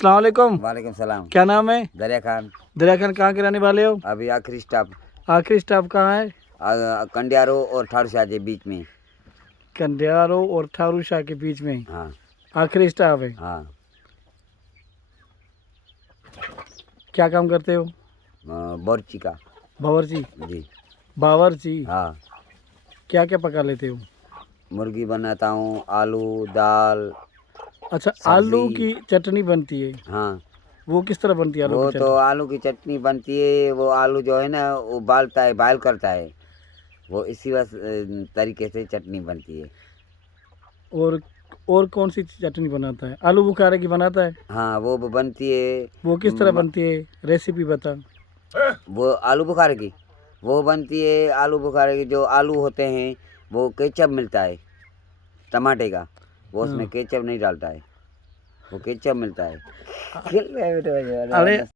अस्सलाम वालेकुम। वालेकुम सलाम। क्या नाम है? दरिया खान। दरिया खान कहाँ के रहने वाले हो? अभी आखिरी स्टॉप आखिरी स्टॉप कहाँ है? कंडियारो और ठाड़शाह के बीच में। कंडियारो और ठारू शाह के बीच में हाँ आखिरी स्टॉप है। हाँ। क्या काम करते हो? बोरची का। बावर्ची? जी बावर्ची। हाँ। क्या क्या पका लेते हो? मुर्गी बनाता हूँ, आलू दाल अच्छा, आलू सब्जी। की चटनी बनती है, हाँ, वो किस तरह बनती है आलू वो की तो चटनी? आलू की चटनी बनती है। वो आलू जो है ना वो बालता है, बॉयल करता है, वो इसी बस तरीके से चटनी बनती है। और और कौन सी चटनी बनाता है? आलू बुखारे की बनाता है? हाँ वो बनती है। वो किस तरह बनती है, रेसिपी बता। वो आलू बुखारे की वो बनती है। आलू बुखारे की जो आलू होते हैं वो केचप मिलता है टमाटे का, वो उसमें हाँ। केचप नहीं डालता है, वो केचप मिलता है। अरे